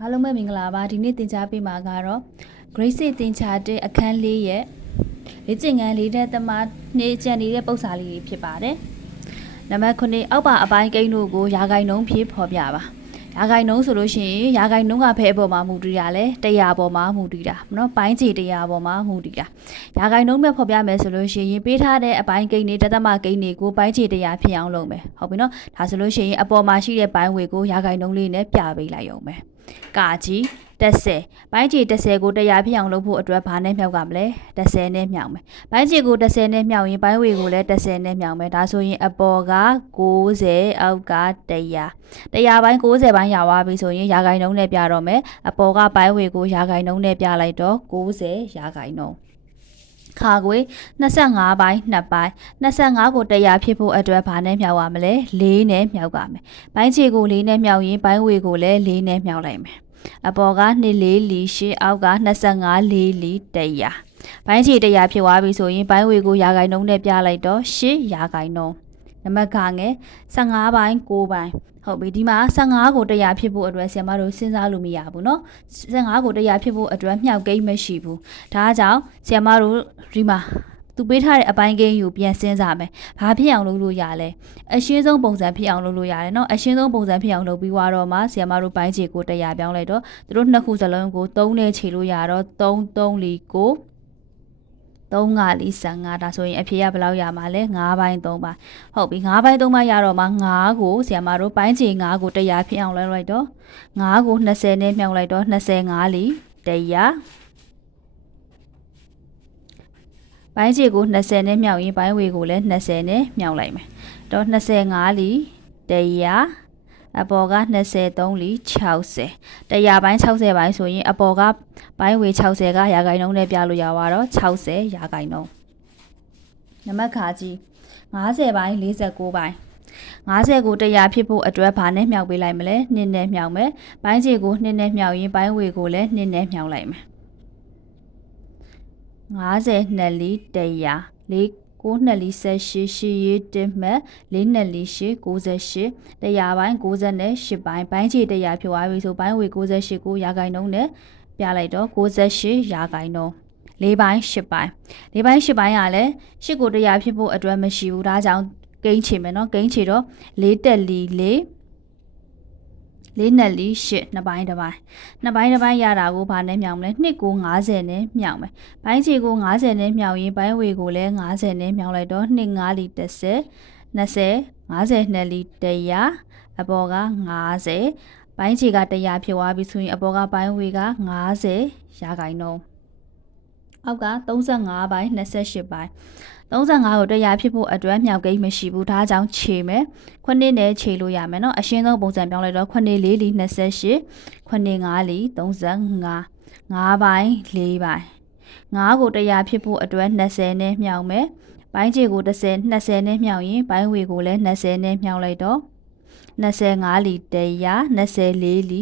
အားလုံးပဲမင်္ဂလာပါဒီနေ့သင်ကြားပေးမှာကတော့ grade 6သင်ကြားတဲ့အခန်း၄ရဲ့လေ့ကျင့်ခန်း၄တဲ့သမားနေ့ကျန်နေတဲ့ပုံစံလေးတွေဖြစ်ပါတယ်နံပါတ်9အောက်ပါအပိုင်းကိန်းတို့ကိုရာဂိုင်နှုန်းဖြည့်ဖော်ပြပါရာဂိုင်နှုန်းဆိုလို့ရှိရင်ရာဂိုင်နှုန်းကဖဲအပေါ်မှာမူတည်တာလဲ100ပေါ်မှာမူတည်တာเนาะပိုင်းခြေ100ပေါ်မှာမူတည်တာရာဂိုင်နှုန်းပဲဖော်ပြမယ်ဆိုလို့ရှိရင်ပေးထားတဲ့အပိုင်းကိန်းတွေတသမကိန်းတွေကိုပိုင်းခြေ100ဖြစ်အောင်လုပ်မယ်ဟုတ်ပြီเนาะဒါဆိုလို့ရှိရင်အပေါ်မှာရှိတဲ့ပိုင်းဝေကိုရာဂိုင်နှုန်းလေးနဲ့ပြပေးလိုက်အောင်မယ်ကာကြီး10ပိုင်းခြေ10ကို100ဖြစ်အောင်လုပ်ဖို့အတွက်ဘာနဲ့မြောက်ကမလဲ10နဲ့မြောက်မယ်ပိုင်းခြေကို10နဲ့မြောက်ရင်ပိုင်းဝေကိုလည်း10နဲ့မြောက်မယ်ဒါဆိုရင်အပေါ်က90အောက်က100ပိုင်း90ပိုင်းရသွားပြီဆိုရင်ရာဂိုင်နှုန်းနဲ့ပြတော့မယ်အပေါ်ကပိုင်းဝေကိုရာဂိုင်နှုန်းနဲ့ပြလိုက်တော့90ရာဂိုင်နှုန်းခါခွေ25ပိုင်း2ပိုင်း25ကို100ဖြစ်ဖို့အတွက်ဘာနဲ့မြောက်ရမလဲ4နဲ့မြောက်ကမယ်ပိုင်းခြေကို4နဲ့မြောက်ရင်ပိုင်းဝေကိုလည်း4နဲ့မြောက်လိုက်မယ်အပေါ်က2 4လီ8အောက်က25 4လီ100ပိုင်းခြေ100ဖြစ်သွားပြီဆိုရင်ပိုင်းဝေကိုရာဂိုင်နှုန်းနဲ့ပြလိုက်တော့8ရာဂိုင်နှုန်းနံပါတ်ခငယ်15ပိုင်း9ပိုင်းဟုတ်ပြီဒီမှာ15ကို100ဖြစ်ဖို့အတွက်ဆရာမတို့စဉ်းစားလို့မရဘူးเนาะ15ကို100ဖြစ်ဖို့အတွက်မြောက်ကိန်းမရှိဘူးဒါကြောင့်ဆရာမတို့ဒီမှာသူပေးထားတဲ့အပိုင်းကိန်းယူပြန်စဉ်းစားမယ်ဘာဖြစ်အောင်လုပ်လို့ရလဲအရှင်းဆုံးပုံစံဖြစ်အောင်လုပ်လို့ရတယ်เนาะအရှင်းဆုံးပုံစံဖြစ်အောင်လုပ်ပြီးတော့မှဆရာမတို့ပိုင်းခြေကို100ပြောင်းလိုက်တော့သူတို့နှစ်ခုစလုံးကို3နဲ့ခြေလို့ရတော့3 3လီကို3ကလီ15ဒါဆိုရင်အဖြေကဘယ်လောက်ရမှာလဲ5ပိုင်း3ပိုင်းဟုတ်ပြီ5ပိုင်း3ပိုင်းရတော့မှ5ကိုဆရာမတို့ပိုင်းခြေ5ကို100ဖြစ်အောင်လုပ်လိုက်တော့5ကို20နဲ့မြောက်လိုက်တော့25လီ100ပိုင်းခြေကို20နဲ့မြောက်ရင်ပိုင်းဝေကိုလည်း20နဲ့မြောက်လိုက်မယ်တော့25လီ100အပေါ်က23လီ60 100ပိုင်း60ပိုင်းဆိုရင်အပေါ်ကပိုင်းဝေ60ကရာဂိုင်နှုန်းနဲ့ပြလို့ရပါတော့60ရာဂိုင်နှုန်းနံပါတ်ခါကြီး50ပိုင်း49ပိုင်း50ကို100ဖြစ်ဖို့အတွက်ဘာနဲ့မြောက်ပေးလိုက်မလဲ2နဲ့မြောက်မယ်ပိုင်းခြေကို2နဲ့မြောက်ရင်ပိုင်းဝေကိုလည်း2နဲ့မြောက်လိုက်မယ်50နှစ်လီ100 4 9နှစ်လီ18 8ရေး1မှတ်4နှစ်လီ8 98 100ပိုင်း98ပိုင်းပိုင်းခြေ100ဖြစ်သွားပြီဆိုပိုင်းဝေ98ကိုရာဂိုင်နှုန်းနဲ့ပြလိုက်တော့98ရာဂိုင်နှုန်း4ပိုင်း8ပိုင်း4ပိုင်း8ပိုင်းကလည်း8ကို100ဖြစ်ဖို့အတွက်မရှိဘူးဒါကြောင့်ကိန်းချေမယ်နော်ကိန်းချေတော့4တက်လီ4 4နဲ့လီ8နှစ်ပိုင်းတစ်ပိုင်းရတာကိုဘာနဲ့မြောက်မလဲ2ကို50နဲ့မြောက်မယ်ပိုင်းခြေကို50နဲ့မြောက်ရင်ပိုင်းဝေကိုလည်း50နဲ့မြောက်လိုက်တော့2 5လီ30 50နဲ့လီ100အပေါ်က50ပိုင်းခြေက100ဖြစ်သွားပြီဆိုရင်အပေါ်ကပိုင်းဝေက50ရာဂိုင်နှုန်းအောက်က35ပိုင်း28ပိုင်း35ကို100ဖြစ်ဖို့အတွက်မြောက်ကိန်းမရှိဘူးဒါကြောင့်ခြေမယ်9နဲ့ခြေလို့ရမယ်เนาะအရှင်းဆုံးပုံစံပြောင်းလိုက်တော့9 4လီ28 9 5လီ35 5ပိုင်း4ပိုင်း5ကို100ဖြစ်ဖို့အတွက်20နဲ့မြောက်မယ်ပိုင်းခြေကို20နဲ့မြောက်ရင်ပိုင်းဝေကိုလည်း20နဲ့မြောက်လိုက်တော့25လီ100 24လီ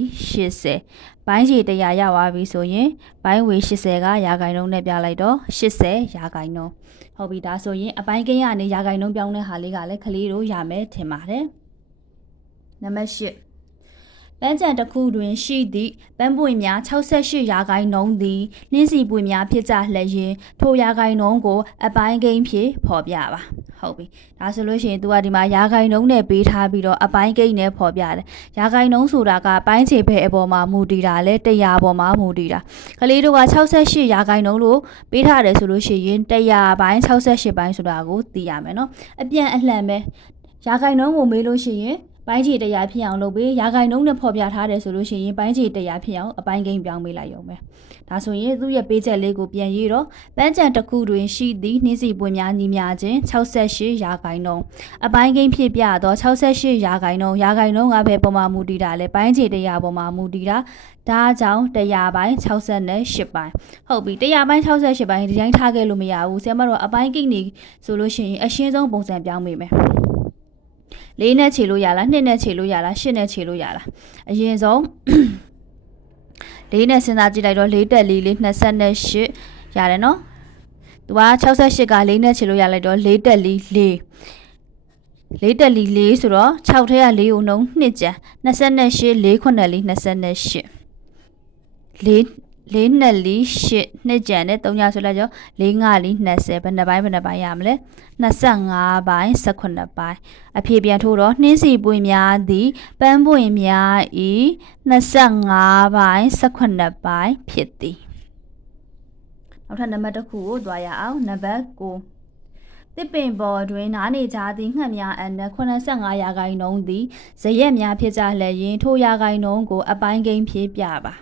80ပိုင်းခြေ100ရသွားပြီဆိုရင်ပိုင်းဝေ80ကရာဂိုင်နှုန်းနဲ့ပြလိုက်တော့80ရာဂိုင်နှုန်းဟုတ်ပြီဒါဆိုရင်အပိုင်းကိန်းကနေရာဂိုင်နှုန်းပြောင်းတဲ့ဟာလေးကလည်းခလေးတို့ရမယ်ထင်ပါတယ်နံပါတ်8ပန်းချံတစ်ခုတွင်ရှိသည့်ပန်းပွင့်များ68ရာဂိုင်နှုန်းသည်နှင်းစီပွင့်များဖြစ်ကြလျက်ထိုရာဂိုင်နှုန်းကိုအပိုင်းကိန်းဖြင့်ဖော်ပြပါဟုတ်ပြီဒါဆိုလို့ရှိရင် तू ကဒီမှာရာဂိုင်နှုန်းနဲ့ပေးထားပြီးတော့အပိုင်းကိန်းနဲ့ဖော်ပြတယ်ရာဂိုင်နှုန်းဆိုတာကပိုင်းခြေဘက်အပေါ်မှာမူတည်တာလဲ100ပေါ်မှာမူတည်တာကလေးတို့က68ရာဂိုင်နှုန်းလို့ပေးထားတယ်ဆိုလို့ရှိရင်100ပိုင်း68ပိုင်းဆိုတာကိုသိရမယ်နော်အပြန်အလှန်ပဲရာဂိုင်နှုန်းကိုမေးလို့ရှိရင်ပိုင်းခြေ100ဖြစ်အောင်လုပ်ပေးရာဂိုင်နှုန်းနဲ့ဖော်ပြထားတယ်ဆိုလို့ရှိရင်ပိုင်းခြေ100ဖြစ်အောင်အပိုင်းကိန်းပြောင်းပေးလိုက်ရုံပဲဒါဆိုရင်သူ့ရဲ့ပေးချက်လေးကိုပြန်ရေးတော့ပန်းချံတစ်ခုတွင်ရှိသည့်နှင်းစီပွင့်များညီမျှခြင်း68ရာဂိုင်နှုန်းအပိုင်းကိန်းဖြစ်ပြတော့68ရာဂိုင်နှုန်းကဘယ်ပေါ်မှာမူတည်တာလဲပိုင်းခြေ100ပေါ်မှာမူတည်တာဒါကြောင့်100ပိုင်း68ပိုင်းဟုတ်ပြီ100ပိုင်း68ပိုင်းဒီတိုင်းထားခဲ့လို့မရဘူးဆရာမတို့အပိုင်းကိန်းနေဆိုလို့ရှိရင်အရှင်းဆုံးပုံစံပြောင်းပေးမယ်4နဲ့ခြေလို့ရလား2နဲ့ခြေလို့ရလား8နဲ့ခြေလို့ရလားအရင်ဆုံး4နဲ့စဉ်းစားကြည့်လိုက်တော့4တက်4 28ရတယ်နော်သူက68က4နဲ့ခြေလို့ရလိုက်တော့4တက်4 4တက်4ဆိုတော့6ထဲက4ကိုနှုံး2ကျန်28 4 9 28 လေးနှစ်လီရှစ်နှစ်ကျန်တဲ့3ညဆိုလိုက်ကြော4 5လီ20ဘယ်နှပိုင်းရမလဲ25ပိုင်း18ပိုင်းအဖြေပြန်ထိုးတော့နှင်းစီပွင့်များသည်ပန်းပွင့်များဤ25ပိုင်း18ပိုင်းဖြစ်သည်နောက်ထပ်နံပါတ်1ခုကိုတွားရအောင်နံပါတ်9တစ်ပင်ပေါ်တွင်နားနေကြသည့်ငှက်များအနက်85ရာခိုင်နှုန်းသည်ဇရက်များဖြစ်ကြလျင်ထိုရာခိုင်နှုန်းကိုအပိုင်းကိန်းဖြည့်ပြပါ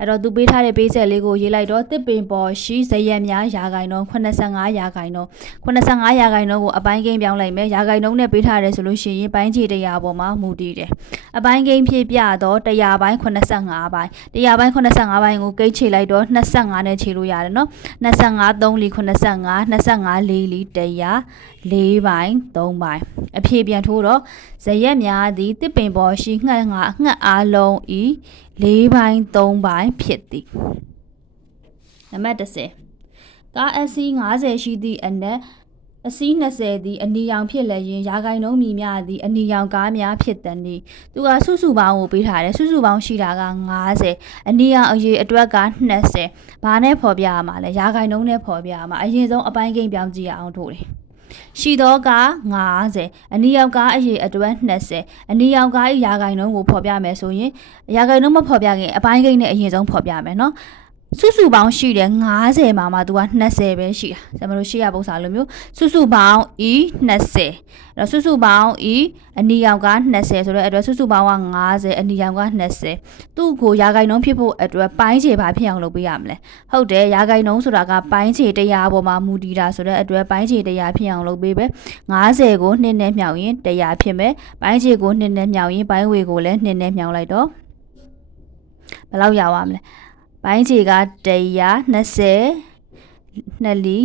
အဲ့တော့သူပေးထားတဲ့ပေးချက်လေးကိုရေးလိုက်တော့တစ်ပင်ပေါ်ရှိဇရက်များရာခိုင်နှုန်း85ရာခိုင်နှုန်း85ရာခိုင်နှုန်းကိုအပိုင်းကိန်းပြောင်းလိုက်မယ်ရာခိုင်နှုန်းနဲ့ပေးထားတယ်ဆိုလို့ရှိရင်ပိုင်းခြေ100ပေါ်မှာမူတည်တယ်အပိုင်းကိန်းဖြည့်ပြတော့100ပိုင်း85ပိုင်း100ပိုင်း85ပိုင်းကိုကိန်းခြေလိုက်တော့25နဲ့ခြေလို့ရတယ်နော်25 3လီ85 25 4လီ100 4ပိုင်း3ပိုင်းအဖြေပြန်ထိုးတော့ဇရက်များသည်တစ်ပင်ပေါ်ရှိငှက်အားလုံးဤ4ပိုင်း3ပိုင်းဖြစ်သည်နံပါတ်10ကားအစီး50ရှိသည့်အနက်အစီး20သည်အနီရောင်ဖြစ်လျင်ရာခိုင်နှုန်းမီများသည်အနီရောင်ကားများဖြစ်သည်နီသူကစုစုပေါင်းကိုပေးထားတယ်စုစုပေါင်းရှိတာက50အနီရောင်အရေအတွက်က20ဘာနဲ့ဖော်ပြရမှာလဲရာခိုင်နှုန်းနဲ့ဖော်ပြရမှာအရင်ဆုံးအပိုင်းကိန်းပြောင်းကြည့်ရအောင်တို့တယ်ရှိတော့က50အနီရောင်ကားအရေအတွက်20အနီရောင်ကား၏ရာခိုင်နှုန်းကိုဖော်ပြမယ်ဆိုရင်ရာခိုင်နှုန်းမဖော်ပြခင်အပိုင်းကိန်းနဲ့အရင်ဆုံးဖော်ပြမယ်နော်စုစုပေါင်းရှိတယ်50မှာမှသူက20ပဲရှိတာကျွန်တော်တို့ရှေ့ရပုံစံလိုမျိုးစုစုပေါင်း e 20အဲ့တော့စုစုပေါင်း e အနီရောင်က20ဆိုတော့အတွက်စုစုပေါင်းက50အနီရောင်က20သူ့ကိုရာခိုင်နှုန်းဖြစ်ဖို့အတွက်ပိုင်းခြေပါဖြစ်အောင်လုပ်ပေးရမလဲဟုတ်တယ်ရာခိုင်နှုန်းဆိုတာကပိုင်းခြေ100ပေါ်မှာမူတည်တာဆိုတော့အတွက်ပိုင်းခြေ100ဖြစ်အောင်လုပ်ပေးပဲ50ကို2နဲ့မြောက်ရင်100ဖြစ်မယ်ပိုင်းခြေကို2နဲ့မြောက်ရင်ပိုင်းဝေကိုလည်း2နဲ့မြောက်လိုက်တော့ဘယ်လောက်ရပါမလဲပိုင်းခြေက120 2လီ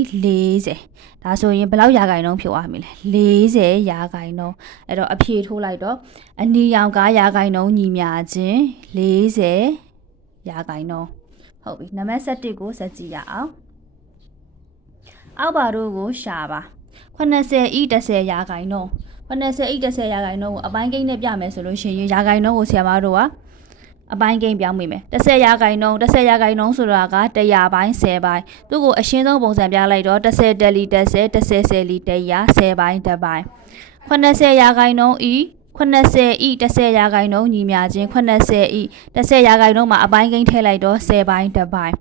40ဒါဆိုရင်ဘယ်လောက်ရာခိုင်နှုန်းဖြစ်သွားပြီလဲ40ရာခိုင်နှုန်းအဲ့တော့အဖြေထိုးလိုက်တော့အနီရောင်ကားရာခိုင်နှုန်းညီမျှခြင်း40ရာခိုင်နှုန်းဟုတ်ပြီနံပါတ်7ကိုဆက်ကြည့်ရအောင်အောက်ပါတို့ကိုရှာပါ80 10ရာခိုင်နှုန်း80 10ရာခိုင်နှုန်းကိုအပိုင်းကိန်းနဲ့ပြမယ်ဆိုလို့ရှိရင်ရာခိုင်နှုန်းကိုဆရာမတို့ကအပိုင်းကိန်းပြောင်းမိမယ်10ရာခိုင်နှုန်းဆိုတာက100ပိုင်း10ပိုင်းသူ့ကိုအရှင်းဆုံးပုံစံပြလိုက်တော့10တလီ10 10 10လီ100 10ပိုင်း1ပိုင်း80ရာခိုင်နှုန်းဤ80 10ရာခိုင်နှုန်းညီမျှခြင်း80 10ရာခိုင်နှုန်းမှာအပိုင်းကိန်းထည့်လိုက်တော့10ပိုင်း1ပိုင်း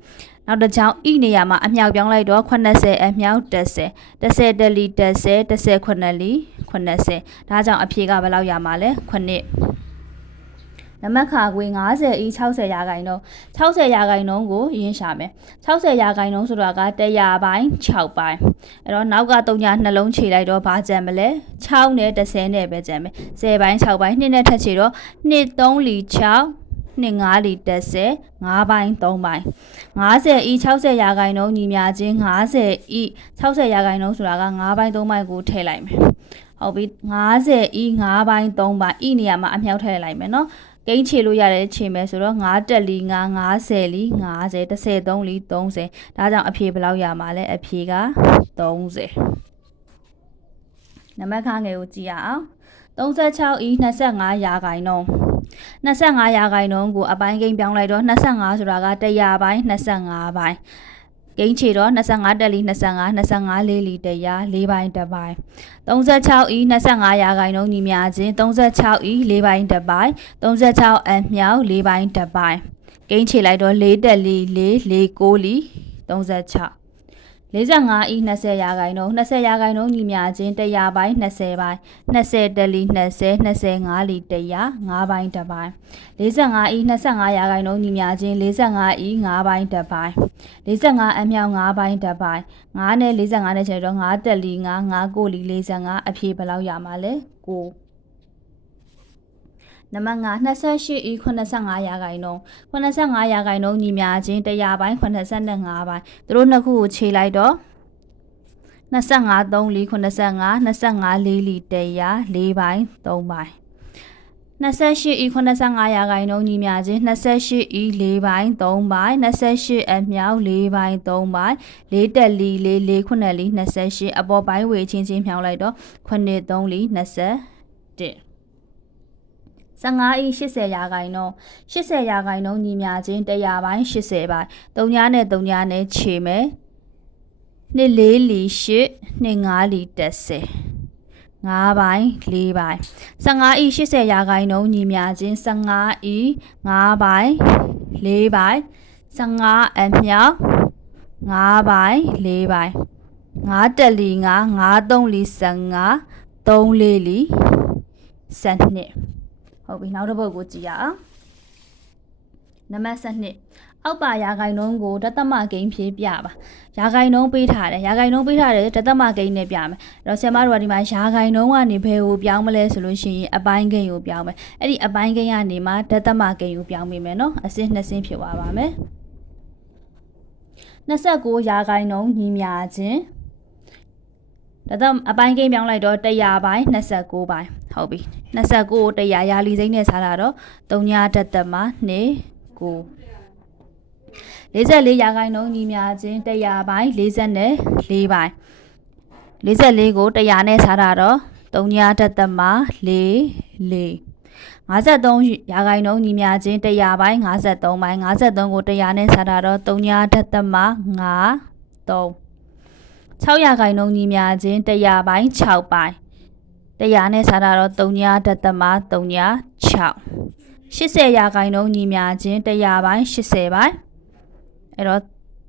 နောက်တစ်ချောင်းဤနေရာမှာအမြောက်ပြောင်းလိုက်တော့80အမြောက်10 10တလီ10 10 9လီ80ဒါကြောင့်အဖြေကဘယ်လောက်ရမှာလဲ9နံပါတ်ခါခွေ50ဤ60ရာခိုင်နှုန်း60ရာခိုင်နှုန်းကိုရင်းရှာမယ်60ရာခိုင်နှုန်းဆိုတာက100ပိုင်း6ပိုင်းအဲ့တော့နောက်က3ညနှလုံးခြေလိုက်တော့ဘာကြံမလဲ6နဲ့10နဲ့ပဲကြံမယ်10ပိုင်း6ပိုင်း2နဲ့ထပ်ခြေတော့2 3လီ6 2 5လီ10 5ပိုင်း3ပိုင်း50ဤ60ရာခိုင်နှုန်းညီမျှခြင်း50ဤ60ရာခိုင်နှုန်းဆိုတာက5ပိုင်း3ပိုင်းကိုထည့်လိုက်မယ်ဟုတ်ပြီ50ဤ5ပိုင်း3ပိုင်းဤနေရာမှာအမြောက်ထည့်လိုက်မယ်နော်ကိန်းခြေလို့ရတယ်ခြေမယ်ဆိုတော့9တက်လီ9 50လီ50 13လီ30ဒါကြောင့်အဖြေဘယ်လောက်ရမှာလဲအဖြေက30နံပါတ်ခါငယ်ကိုကြည့်ရအောင်36ဤ25ရာခိုင်နှုန်း25ရာခိုင်နှုန်းကိုအပိုင်းကိန်းပြောင်းလိုက်တော့25ဆိုတာက100ပိုင်း25ပိုင်းကိန်းခြေတော့25တက်လီ25 25 4လီ100 4ပိုင်း1ပိုင်း36ဤ25ရာခိုင်နှုန်းညီမျှခြင်း36ဤ4ပိုင်း1ပိုင်း36အမြောက်4ပိုင်း1ပိုင်းကိန်းခြေလိုက်တော့4တက်လီ4 4 9လီ36 45ဤ20ရာခိုင်နှုန်း20ရာခိုင်နှုန်းညီမျှခြင်း100ပိုင်း20ပိုင်း20တက်လီ20 25လီ100 5ပိုင်း1ပိုင်း45ဤ25ရာခိုင်နှုန်းညီမျှခြင်း45ဤ5ပိုင်း1ပိုင်း45အမြောက်5ပိုင်း1ပိုင်း5နဲ့45နဲ့ခြေတော့5တက်လီ5 9 9လီ45အဖြေဘယ်လောက်ရမှာလဲ9နံပါတ်5 28ဤ85ရာခိုင်နှုန်း85ရာခိုင်နှုန်းညီမျှခြင်း100ပိုင်း85ပိုင်းသူတို့နှစ်ခုကိုခြေလိုက်တော့25 3လီ85 25 4လီ100 4ပိုင်း3ပိုင်း28ဤ85ရာခိုင်နှုန်းညီမျှခြင်း28ဤ4ပိုင်း3ပိုင်း28အမြောက်4ပိုင်း3ပိုင်း4တက်လီ4 4 9လီ28အပေါ်ပိုင်းဝေချင်းချင်းဖြောင်းလိုက်တော့9 3လီ21 15ဤ80ရာခိုင်နှုန်း80ရာခိုင်နှုန်းညီမျှခြင်း100ပိုင်း80ပိုင်း3နဲ့3နဲ့ခြေမယ်2 4လီ8 2 5လီ10 5ပိုင်း4ပိုင်း15ဤ80ရာခိုင်နှုန်းညီမျှခြင်း15ဤ5ပိုင်း4ပိုင်း15အမြောက်5ပိုင်း4ပိုင်း5တက်လီ5 5 3လီ15 3 4လီ12ဟုတ်ပြီနောက်တစ်ပုဒ်ကိုကြည့်ရအောင်နံပါတ်12အောက်ပါရာခိုင်နှုန်းကိုဒသမကိန်းဖြည့်ပြပါရာခိုင်နှုန်းပေးထားတယ်ရာခိုင်နှုန်းပေးထားတယ်ဒသမကိန်းနဲ့ပြမယ်အဲ့တော့ဆရာမတို့ကဒီမှာရာခိုင်နှုန်းကနေဘယ်ကိုပြောင်းမလဲဆိုလို့ရှိရင်အပိုင်းကိန်းကိုပြောင်းမယ်အဲ့ဒီအပိုင်းကိန်းကနေမှဒသမကိန်းကိုပြောင်းမိမယ်နော်အစင်း2စင်းဖြစ်သွားပါမယ်29ရာခိုင်နှုန်းညီမျှခြင်းဒါတော့အပိုင်းကိန်းပြောင်းလိုက်တော့100ပိုင်း29ပိုင်းဟုတ်ပြီ29ကို100ရာလီစိမ့်နဲ့စားတာတော့3 ဒသမ2 9 44ရာခိုင်နှုန်းညီမျှခြင်း100ပိုင်း44ပိုင်း44ကို100နဲ့စားတာတော့3 ဒသမ4 4 53ရာခိုင်နှုန်းညီမျှခြင်း100ပိုင်း53ပိုင်း53ကို100နဲ့စားတာတော့3 ဒသမ5 3 6ရာခိုင်နှုန်းညီမျှခြင်း100ပိုင်း6ပိုင်း100နဲ့စားတာတော့3 ဒသမ3 6 80ရာခိုင်နှုန်းညီမျှခြင်း100ပိုင်း80ပိုင်းအဲ့တော့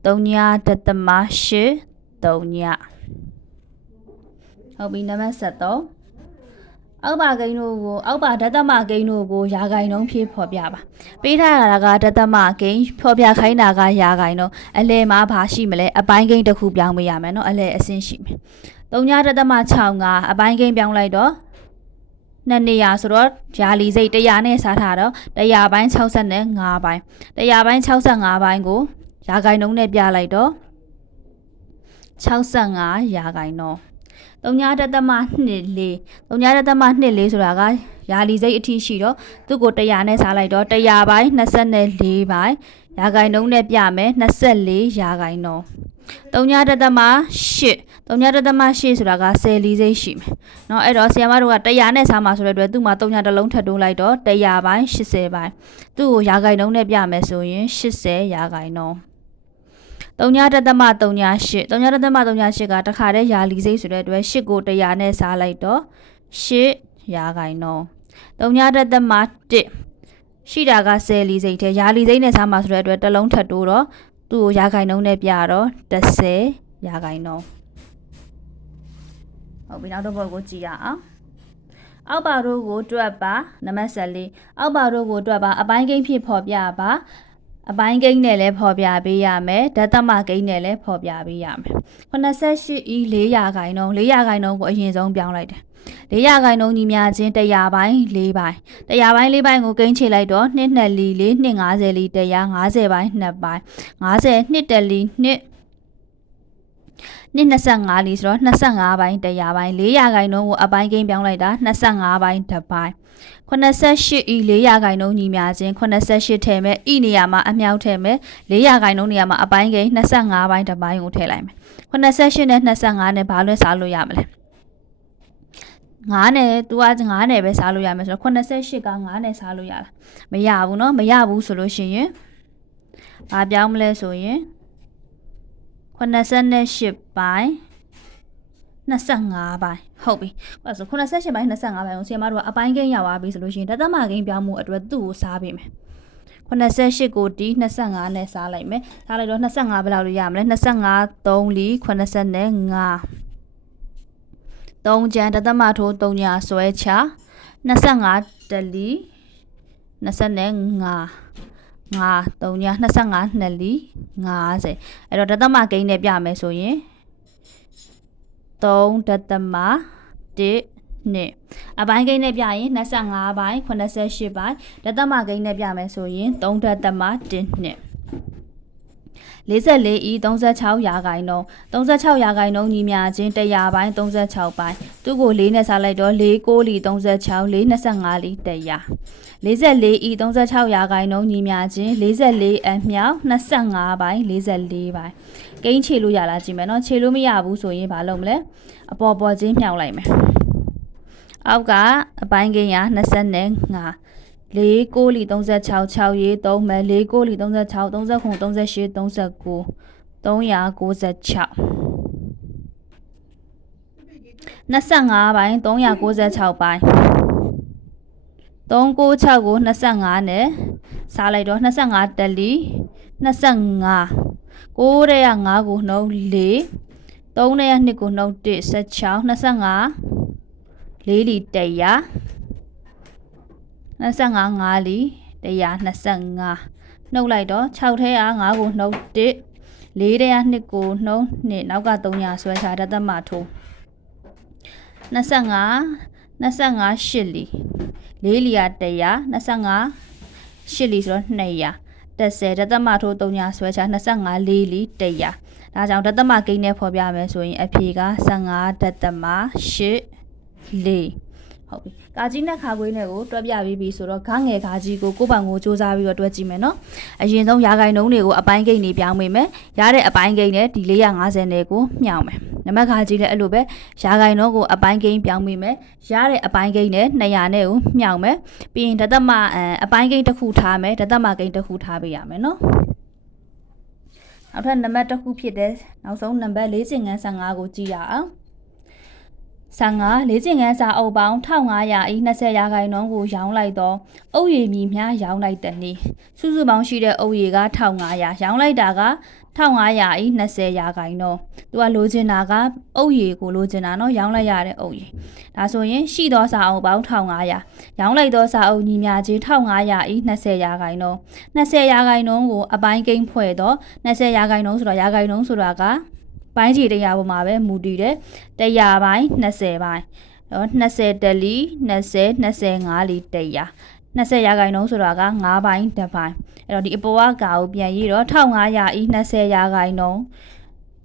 3 ဒသမ8 3ဟုတ်ပြီနံပါတ်73အောက်ပါကိန်းတို့ကိုအောက်ပါဒသမကိန်းတို့ကိုရာခိုင်နှုန်းဖြည့်ဖော်ပြပါပေးထားတာကဒသမကိန်းဖော်ပြခိုင်းတာကရာခိုင်နှုန်းအလယ်မှာဘာရှိမလဲအပိုင်းကိန်းတစ်ခုပြောင်းပေးရမယ်နော်အလယ်အဆင့်ရှိမယ်3 ဒသမ65အပိုင်းကိန်းပြောင်းလိုက်တော့2နေရာဆိုတော့ရာလီစိတ်100နဲ့စားထားတော့100ပိုင်း65ပိုင်း100ပိုင်း65ပိုင်းကိုရာခိုင်နှုန်းနဲ့ပြလိုက်တော့65ရာခိုင်နှုန်း3 ဒသမ24 3 ဒသမ24ဆိုတာကရာလီစိတ်အထိရှိတော့သူ့ကို100နဲ့စားလိုက်တော့100ပိုင်း24ပိုင်းရာခိုင်နှုန်းနဲ့ပြမယ်24ရာခိုင်နှုန်း3 ဒသမ8 3 ဒသမ8ဆိုတာက10လီစိတ်ရှိမယ်เนาะအဲ့တော့ဆရာမတို့က100နဲ့စားမှာဆိုတဲ့အတွက်သူ့မှာ3 တစ်လုံးထပ်တိုးလိုက်တော့100ပိုင်း80ပိုင်းသူ့ကိုရာခိုင်နှုန်းနဲ့ပြမယ်ဆိုရင်80ရာခိုင်နှုန်း3 ဒသမ38 3 ဒသမ38ကတခါတည်းရာလီစိတ်ဆိုတဲ့အတွက်8ကို100နဲ့စားလိုက်တော့8ရာခိုင်နှုန်း3 ဒသမ1ရှိတာက10လီစိတ်ထဲရာလီစိတ်နဲ့စားမှာဆိုတဲ့အတွက်တစ်လုံးထပ်တိုးတော့သူ့ကိုရာခိုင်နှုန်းနဲ့ပြတော့10ရာခိုင်နှုန်းဟုတ်ပြီနောက်တစ်ပုဒ်ကိုကြည့်ရအောင်အောက်ပါတို့ကိုတွက်ပါနံပါတ်14အောက်ပါတို့ကိုတွက်ပါအပိုင်းကိန်းဖြစ်ဖော်ပြပါအပိုင်းကိန်းနဲ့လည်းဖော်ပြပေးရမယ်ဒသမကိန်းနဲ့လည်းဖော်ပြပေးရမယ်88ဤ4ရာခိုင်နှုန်း4ရာခိုင်နှုန်းကိုအရင်ဆုံးပြောင်းလိုက်တယ်4ရာခိုင်နှုန်းညီမျှခြင်း100ပိုင်း4ပိုင်း100ပိုင်း4ပိုင်းကိုကိန်းချလိုက်တော့2 2လီ4 2 50လီ150ပိုင်း2ပိုင်း50 2တက်လီ2 25လီဆိုတော့25ပိုင်း100ပိုင်း4ရာခိုင်နှုန်းကိုအပိုင်းကိန်းပြောင်းလိုက်တာ25ပိုင်း1ပိုင်း88ဤ4ရာခိုင်နှုန်းညီမျှခြင်း88ထည့်မယ်ဤနေရာမှာအမြောက်ထည့်မယ်4ရာခိုင်နှုန်းနေရာမှာအပိုင်းကိန်း25ပိုင်း1ပိုင်းကိုထည့်လိုက်မယ်88နဲ့25နဲ့ဘာလွဲစားလို့ရမလဲ9နဲ့သူက9နဲ့ပဲစားလို့ရမယ်ဆိုတော့88က9နဲ့စားလို့ရလားမရဘူးเนาะမရဘူးဆိုလို့ရှိရင်ဘာပြောင်းမလဲဆိုရင်88ပိုင်း25ပိုင်းဟုတ်ပြီအဲ့ဆို88ပိုင်း25ပိုင်းကိုဆရာမတို့ကအပိုင်းကိန်းရောက်သွားပြီဆိုလို့ရှိရင်ဒသမကိန်းပြောင်းမှုအတွက်သူ့ကိုစားပေးမယ်88ကိုဒီ25နဲ့စားလိုက်မယ်စားလိုက်တော့25ဘယ်လောက်လို့ရမလဲ25 3လီ85 3ကျန်ဒသမထိုး3ညာဆွဲချ25တလီ25 5 3ညာ25 2လီ50အဲ့တော့ဒသမကိန်းနဲ့ပြမယ်ဆိုရင်3 ဒသမ1 2အပိုင်းကိန်းနဲ့ပြရင်25ပိုင်း88ပိုင်းဒသမကိန်းနဲ့ပြမယ်ဆိုရင်3 ဒသမ1 2 44ဤ36ရာခိုင်နှုန်း36ရာခိုင်နှုန်းညီမျှခြင်း100ပိုင်း36ပိုင်းသူ့ကို4နဲ့စားလိုက်တော့4 9လီ36 4 25လီ100 44ဤ36ရာခိုင်နှုန်းညီမျှခြင်း44အမြောက်25ပိုင်း44ပိုင်းကိန်းခြေလို့ရလားကြည့်မယ်နော်ခြေလို့မရဘူးဆိုရင်ဘာလုပ်မလဲအပေါ်ချင်းမြောက်လိုက်မယ်အောက်ကအပိုင်းကိန်းက25 4 9လီ36 6ရေး3မယ်4 9လီ36 39 38 39 396 25ပိုင်း396ပိုင်း396ကို25နဲ့စားလိုက်တော့25တက်လီ25 9တဲ့က5ကိုနှုတ်4 3တဲ့က2ကိုနှုတ်1 16 25 4လီ100 25 5လီ125နှုတ်လိုက်တော့6ထဲက5ကိုနှုတ်1 4တဲ့က2ကိုနှုတ်2နောက်က300ဆွဲချဒသမထိုး25 8လီ4လီက100 25 8လီဆိုတော့200 10ဒသမထိုး300ဆွဲချ25 4လီ100ဒါကြောင့်ဒသမကိန်းနဲ့ဖော်ပြမယ်ဆိုရင်အဖြေက15ဒသမ8လီဟုတ်ပြီကာကြီးနဲ့ခါခွေးနဲ့ကိုတွက်ပြပြီးပြီဆိုတော့ခါငယ်ခါကြီးကိုကိုယ့်ဘောင်ကိုစူးစမ်းပြီးတော့တွက်ကြည့်မယ်နော်အရင်ဆုံးရာဂိုင်နှုန်းတွေကိုအပိုင်းကိန်းတွေပြောင်းမိမယ်ရတဲ့အပိုင်းကိန်းနဲ့ဒီ450နဲ့ကိုမျှောက်မယ်နံပါတ်ခါကြီးလည်းအဲ့လိုပဲရာဂိုင်နှုန်းကိုအပိုင်းကိန်းပြောင်းမိမယ်ရတဲ့အပိုင်းကိန်းနဲ့200နဲ့ကိုမျှောက်မယ်ပြီးရင်ဒသမအပိုင်းကိန်းတစ်ခုထားမယ်ဒသမကိန်းတစ်ခုထားပေးရမယ်နော်နောက်ထပ်နံပါတ်တစ်ခုဖြစ်တဲ့နောက်ဆုံးနံပါတ်4ကျင်ငန်း15ကိုကြည့်ရအောင်15 4ကျင်ငန်းစာအုပ်ပေါင်း1500ဤ20ရာခိုင်နှုန်းကိုရောင်းလိုက်တော့အုပ်ရည်မြည်များရောင်းလိုက်တဲ့နေ့စုစုပေါင်းရှိတဲ့အုပ်ရည်က1500ရောင်းလိုက်တာက1500ဤ20ရာခိုင်နှုန်းသူကလိုချင်တာကအုပ်ရည်ကိုလိုချင်တာနော်ရောင်းလိုက်ရတဲ့အုပ်ရည်ဒါဆိုရင်ရှိသောစာအုပ်ပေါင်း1500ရောင်းလိုက်သောစာအုပ်ညီမျှခြင်း1500ဤ20ရာခိုင်နှုန်း20ရာခိုင်နှုန်းကိုအပိုင်းကိန်းဖွဲ့တော့20ရာခိုင်နှုန်းဆိုတော့ရာခိုင်နှုန်းဆိုတာကပိုင်းခြေ100ပေါ်မှာပဲမူတည်တယ်100ပိုင်း20ပိုင်းတော့20တက်လီ20 25လီ100 20ရာခိုင်နှုန်းဆိုတာက5ပိုင်းတစ်ပိုင်းအဲ့တော့ဒီအပေါ်ကကာကိုပြန်ရေးတော့1500ဤ20ရာခိုင်နှုန်း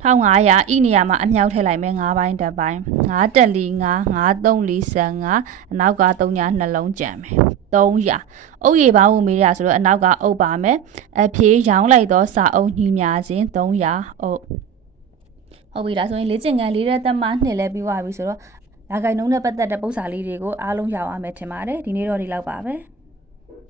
1500ဤနေရာမှာအမြောက်ထည့်လိုက်မယ်5ပိုင်းတစ်ပိုင်း5တက်လီ5 3လီ15အနောက်က3နှလုံးကြံမယ်300အုပ်ရည်ပေါင်းကိုမေးရဆိုတော့အနောက်ကအုပ်ပါမယ်အဖြေရောင်းလိုက်တော့စာအုပ်ညီမျှခြင်း300အုပ်ဟုတ်ပြီဒါဆိုရင်လေ့ကျင့်ခန်း4ရက်သက်မှ2လဲပြီးသွားပြီဆိုတော့ရာဂိုင်နှုန်းနဲ့ပတ်သက်တဲ့ပုံစံလေးတွေကိုအားလုံးရောက်အောင်မယ်ထင်ပါတယ်ဒီနေ့တော့ဒီလောက်ပါပဲ